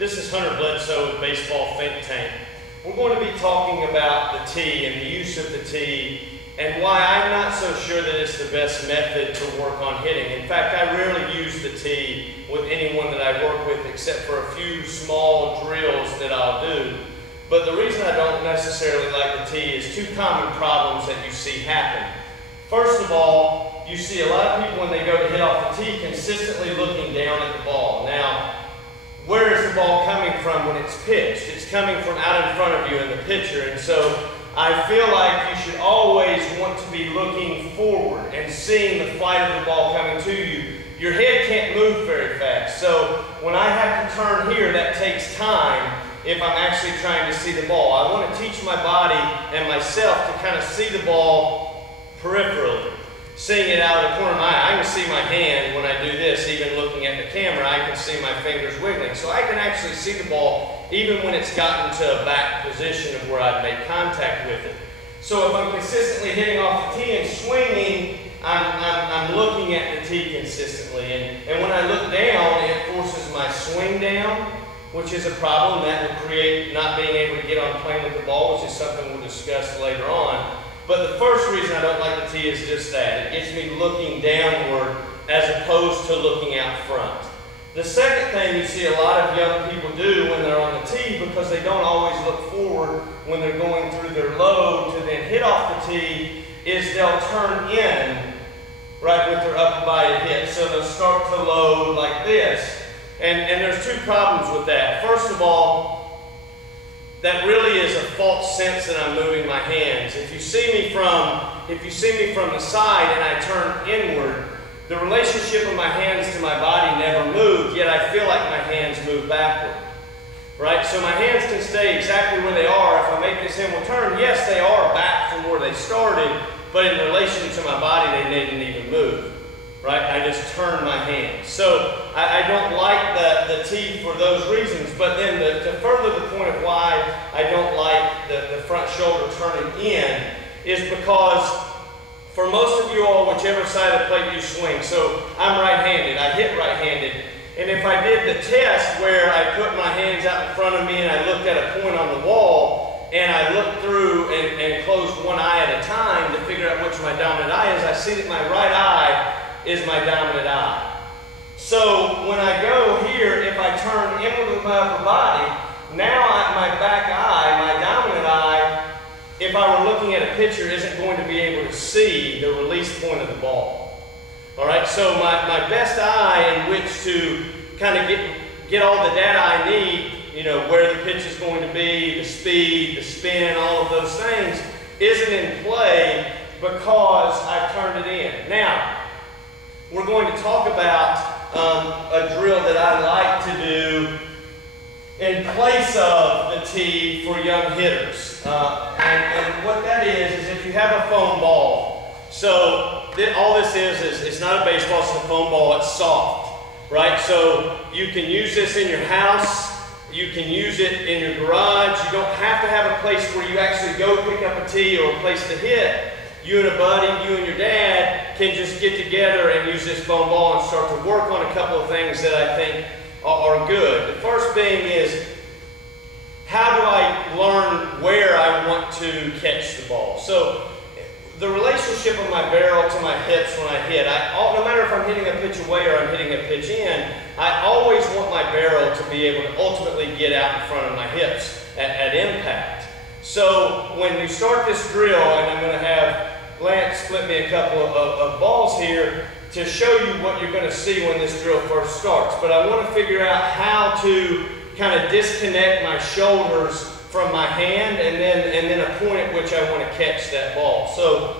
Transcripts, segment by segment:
This is Hunter Bledsoe with Baseball Think Tank. We're going to be talking about the tee and the use of the tee and why I'm not so sure that it's the best method to work on hitting. In fact, I rarely use the tee with anyone that I work with except for a few small drills that I'll do. But the reason I don't necessarily like the tee is two common problems that you see happen. First of all, you see a lot of people when they go to hit off the tee consistently looking down at the ball. Now, where is the ball coming from when it's pitched? It's coming from out in front of you in the pitcher, and so I feel like you should always want to be looking forward and seeing the flight of the ball coming to you. Your head can't move very fast, so when I have to turn here, that takes time if I'm actually trying to see the ball. I want to teach my body and myself to kind of see the ball peripherally. Seeing it out of the corner of my eye. I can see my hand when I do this, even looking at the camera, I can see my fingers wiggling. So I can actually see the ball even when it's gotten to a back position of where I've made contact with it. So if I'm consistently hitting off the tee and swinging, I'm looking at the tee consistently. And when I look down, it forces my swing down, which is a problem. That will create not being able to get on plane with the ball, which is something we'll discuss later on. But the first reason I don't like the tee is just that. It gets me looking downward as opposed to looking out front. The second thing you see a lot of young people do when they're on the tee, because they don't always look forward when they're going through their load to then hit off the tee, is they'll turn in right with their upper body hit. So they'll start to load like this. And there's two problems with that. First of all, that really is a false sense that I'm moving my hands. If you see me from the side and I turn inward, the relationship of my hands to my body never moved, yet I feel like my hands move backward. Right? So my hands can stay exactly where they are. If I make this inward turn, yes, they are back from where they started, but in relation to my body, they didn't even move. Right? I just turn my hands. So I don't like the tee for those reasons, but then to further the point of why I don't like the front shoulder turning in is because for most of you all, whichever side of the plate you swing, so I'm right-handed, I hit right-handed, and if I did the test where I put my hands out in front of me and I looked at a point on the wall and I looked through and closed one eye at a time to figure out which my dominant eye is, I see that my right eye is my dominant eye. So when I go here, if I turn inward with my upper body, now my back eye, my dominant eye, if I were looking at a pitcher, isn't going to be able to see the release point of the ball. All right, so my best eye in which to kind of get all the data I need, you know, where the pitch is going to be, the speed, the spin, all of those things, isn't in play because I've turned it in. Now, we're going to talk about a drill that I like to do in place of the tee for young hitters. And what that is if you have a foam ball. So all this is it's not a baseball, it's a foam ball, it's soft, right? So you can use this in your house, you can use it in your garage. You don't have to have a place where you actually go pick up a tee or a place to hit. You and a buddy, you and your dad can just get together and use this foam ball and start to work on a couple of things that I think are good. The first being is, how do I learn where I want to catch the ball? So the relationship of my barrel to my hips when I hit, no matter if I'm hitting a pitch away or I'm hitting a pitch in, I always want my barrel to be able to ultimately get out in front of my hips at impact. So when you start this drill, and I'm going to have Lance split me a couple of balls here to show you what you're going to see when this drill first starts. But I want to figure out how to kind of disconnect my shoulders from my hand and then a point at which I want to catch that ball. So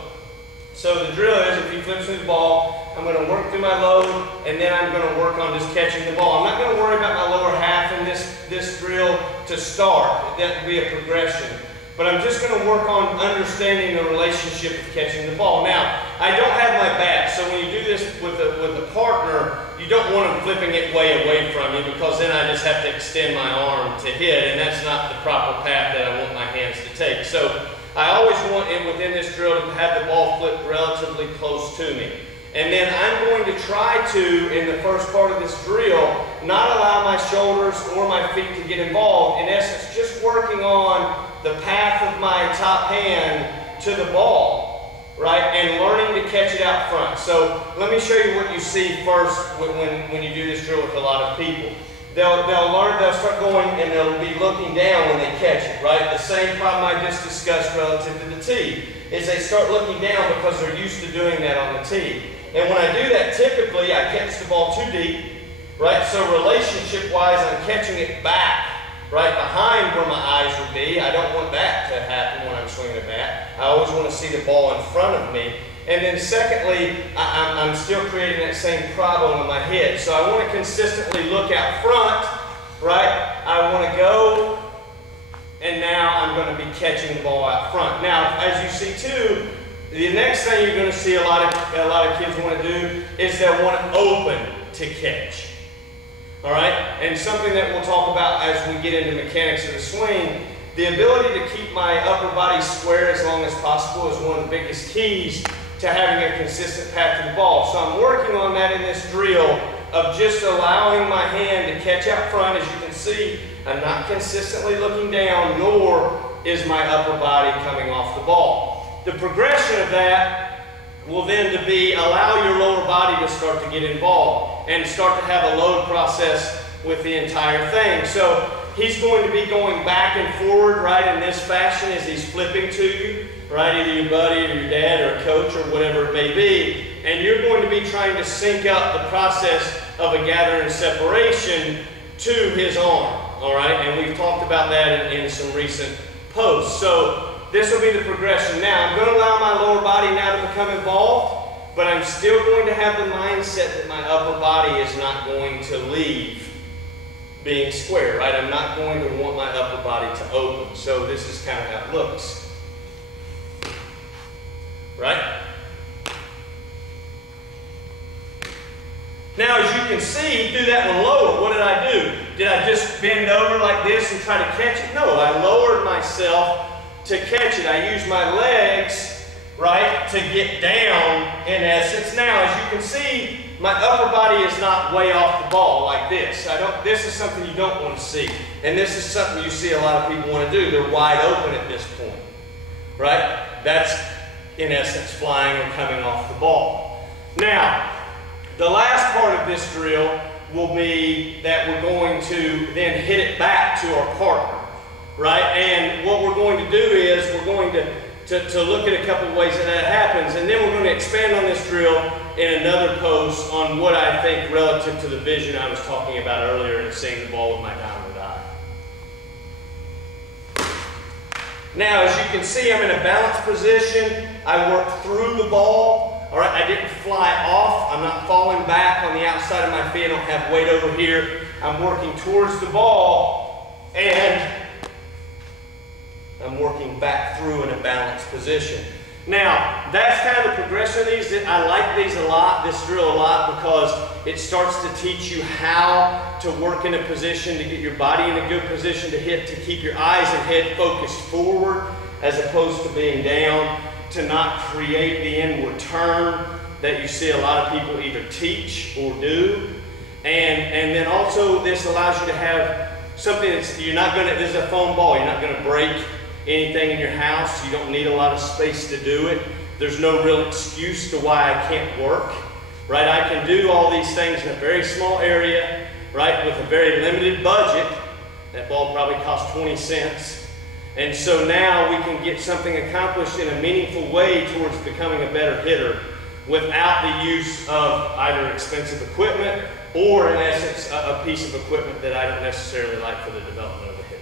the drill is, if he flips me the ball, I'm going to work through my load, and then I'm going to work on just catching the ball. I'm not going to worry about my lower half in this drill to start. That would be a progression. But I'm just going to work on understanding the relationship of catching the ball. Now, I don't have my bat, so when you do this with a partner, you don't want them flipping it way away from you, because then I just have to extend my arm to hit, and that's not the proper path that I want my hands to take. So I always want, within this drill, to have the ball flipped relatively close to me. And then I'm going to try to, in the first part of this drill, not allow my shoulders or my feet to get involved. In essence, just working on the path of my top hand to the ball, right? And learning to catch it out front. So let me show you what you see first when you do this drill with a lot of people. They'll start going and they'll be looking down when they catch it, right? The same problem I just discussed relative to the tee is they start looking down because they're used to doing that on the tee. And when I do that, typically I catch the ball too deep, right? So relationship-wise, I'm catching it back, right behind where my eyes would be. I don't want that to happen when I'm swinging a bat. I always want to see the ball in front of me. And then secondly, I'm still creating that same problem in my head. So I want to consistently look out front, right? I want to go, and now I'm going to be catching the ball out front. Now, as you see too, the next thing you're going to see a lot of kids want to do is they'll want to open to catch. All right? And something that we'll talk about as we get into mechanics of the swing, the ability to keep my upper body square as long as possible is one of the biggest keys to having a consistent path to the ball. So I'm working on that in this drill of just allowing my hand to catch out front. As you can see, I'm not consistently looking down, nor is my upper body coming off the ball. The progression of that will then to be allow your lower body to start to get involved and start to have a load process with the entire thing. So he's going to be going back and forward, right, in this fashion as he's flipping to you, right, either your buddy or your dad or a coach or whatever it may be. And you're going to be trying to sync up the process of a gather and separation to his arm, all right? And we've talked about that in some recent posts. So this will be the progression. Now, I'm going to allow my lower body now to become involved, but I'm still going to have the mindset that my upper body is not going to leave being square, right? I'm not going to want my upper body to open. So this is kind of how it looks, right? Now, as you can see, through that one lower, what did I do? Did I just bend over like this and try to catch it? No, I lowered myself to catch it. I used my legs, right, to get down in essence. Now, as you can see, my upper body is not way off the ball like this. This is something you don't want to see. And this is something you see a lot of people want to do. They're wide open at this point, right? That's, in essence, flying or coming off the ball. Now, the last part of this drill will be that we're going to then hit it back to our partner, right? And what we're going to do is we're going to look at a couple of ways that happens, and then we're going to expand on this drill in another post on what I think relative to the vision I was talking about earlier and seeing the ball with my downward eye. Now, as you can see, I'm in a balanced position. I work through the ball. All right, I didn't fly off. I'm not falling back on the outside of my feet. I don't have weight over here. I'm working towards the ball, and I'm working back through in a balanced position. Now, that's kind of the progression of these. I like these a lot, this drill a lot, because it starts to teach you how to work in a position to get your body in a good position to hit, to keep your eyes and head focused forward as opposed to being down, to not create the inward turn that you see a lot of people either teach or do. And then also this allows you to have something that's, you're not gonna, this is a foam ball, you're not gonna break anything in your house. You don't need a lot of space to do it. There's no real excuse to why I can't work, right? I can do all these things in a very small area, right, with a very limited budget. That ball probably cost 20 cents. And so now we can get something accomplished in a meaningful way towards becoming a better hitter without the use of either expensive equipment or, in essence, a piece of equipment that I don't necessarily like for the development of a hitter.